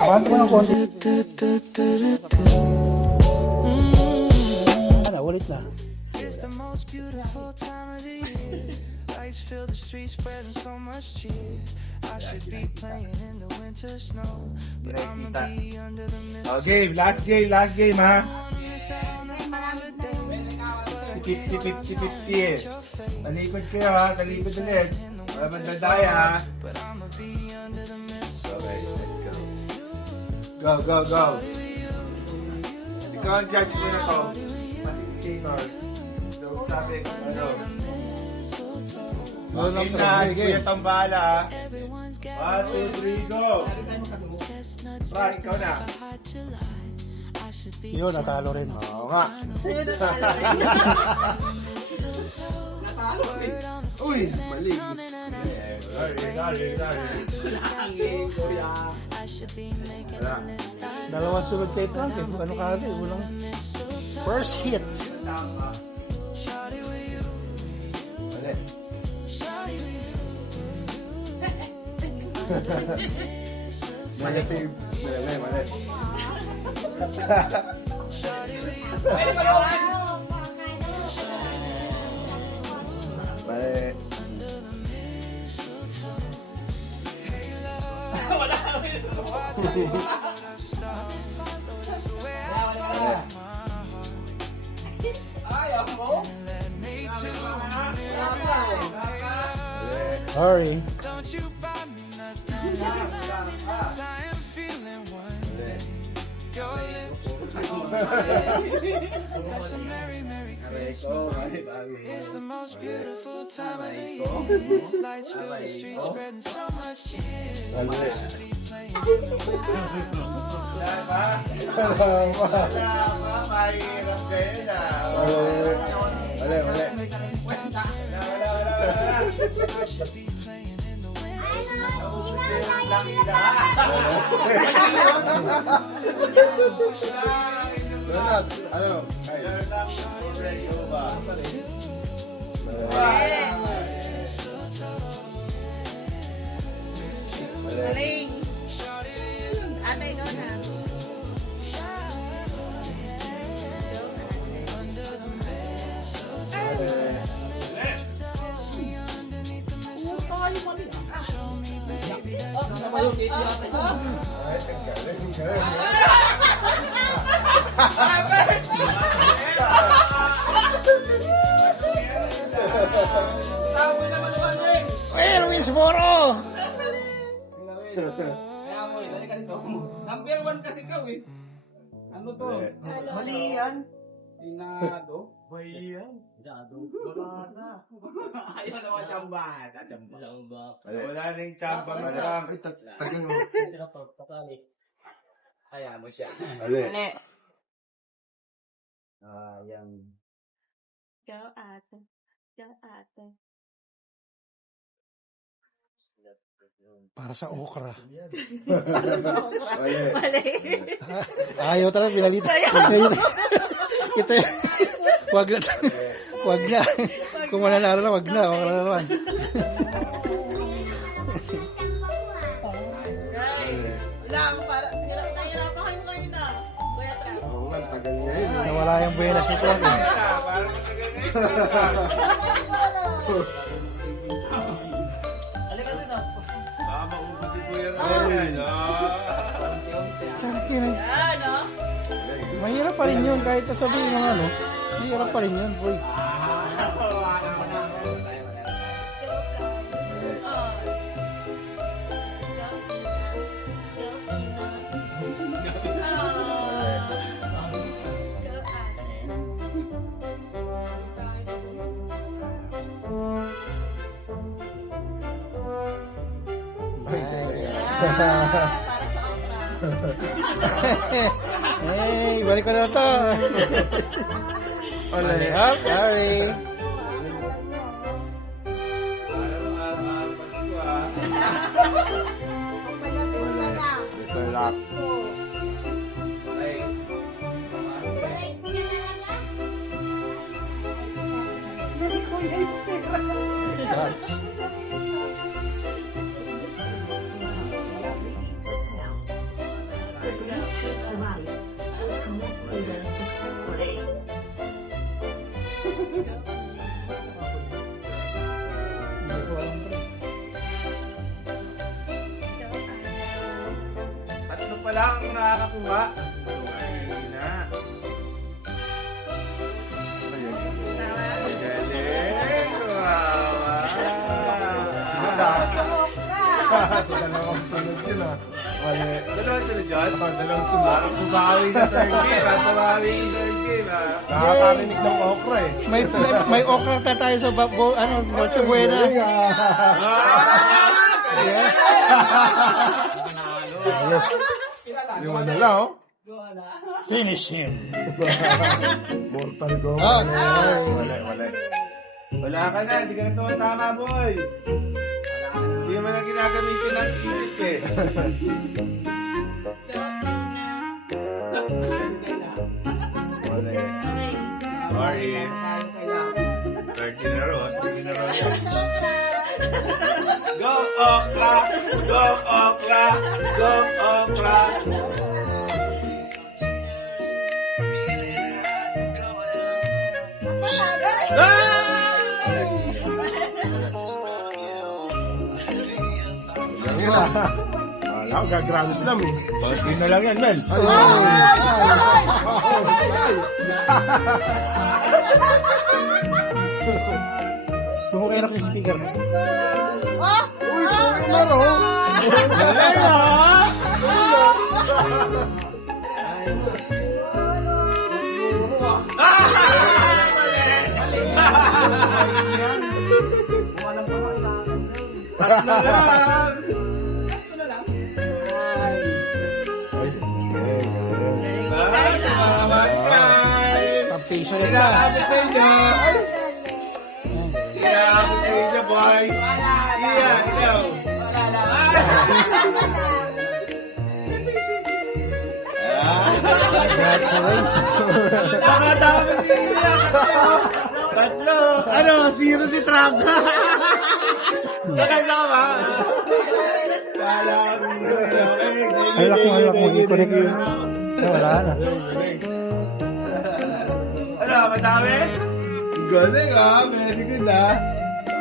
Abanto mo ng konti. Ulit na. It's the most beautiful time of the year. Lights fill the streets, spreading so much cheer. I should be playing in the winter snow, but I'ma be under the mistletoe. Last game ha. 50-50 eh. Talikod kayo ha, talikod ulit. Wala mandadaya ha. Okay, let's go. Go. Ikaw ang judge mo na to. Pacificator. So sabi, ano? Okay na, kuya tambala ha. 1, 2, 3, go! Ba, ikaw na. Yun, natalo rin. Oo nga. Uy, mali. Sorry. Dalawang sunod kay Trump. Ano ka rin? Walang first hit. Mali. Negative. Mali. Mali. Sorry. It's the most beautiful time of the year. Lights fill the streets, spreading so much cheer. I should be playing in the Mahirap kayo na. Mali. I should be playing in the winter snow. Donut, ano? Galing. Ate, ikaw na. Well, Luis Moro! Kaya mo dali ka dito. Number 1 kasi ikaw eh. Ano to? Mali yan. Inado? Ayaw naman chamban. Wala na yung chambang na lang. Kaya mo siya. Mali. Ikaw, ate. Para sa okra. Mali. Ayaw talaga, pinalitan. Ito yun. Wag na. Kung mananalo na, wag na. Wag na naman. Wala, parang nahirapan kayo kanina. Kuya Trap. Oo nga, tagal na yun. Nawala yung buenas ni Trump. Parang matagal na yun. Halika dito. Baka maubos si Kuya Ryan. Sa akin, Yan, no? mahirap pa rin yun. Kahit sabihin ng ano, mahirap pa rin yun, boy. Para sa okra. Hey, balik ko na ito. Sorry. Ito lang. Starts. Hindi ko alam, pre. Tatlo pa lang ang nakakakuha. Ay, na. Galing! Wow! Sa dalawang sunod yun ah. Mali. Dalawang sunod yun? Dalawang sunod. Parang bumawi sa third game. Bumawi sa third game, ha? Nakakarinig ng okra eh. May okra ta tayo sa Noche Buena. Yung ano lang oh. Finish him. Mortal Ah, Kombat. Wala ka na, hindi ka na tumatama, boy. Hindi naman na ginagamitin ng isip eh. Mali. Sorry. 30 na row. 30 na row yan. Go okra! Go okra! Go okra! Yan ah. Wala ko gagramis lang eh. Konti na lang yan, Mel. Tumukay na yung speaker. Uy, laro. Galing ah! Tatlo lang! Salamat kayo! Passionate na. Kinakabit sa inyo! Kinakabit sa inyo, boy! Iya, ikaw! Nakadami si Iya! Tatlo! Ano? Zero si Trump! Nakasama! Halak mo, i-connect yun. Wala na. Ano, madami? Galing ah, very good ah.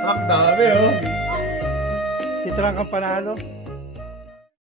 Ang dami oh. Ito lang kang panalo.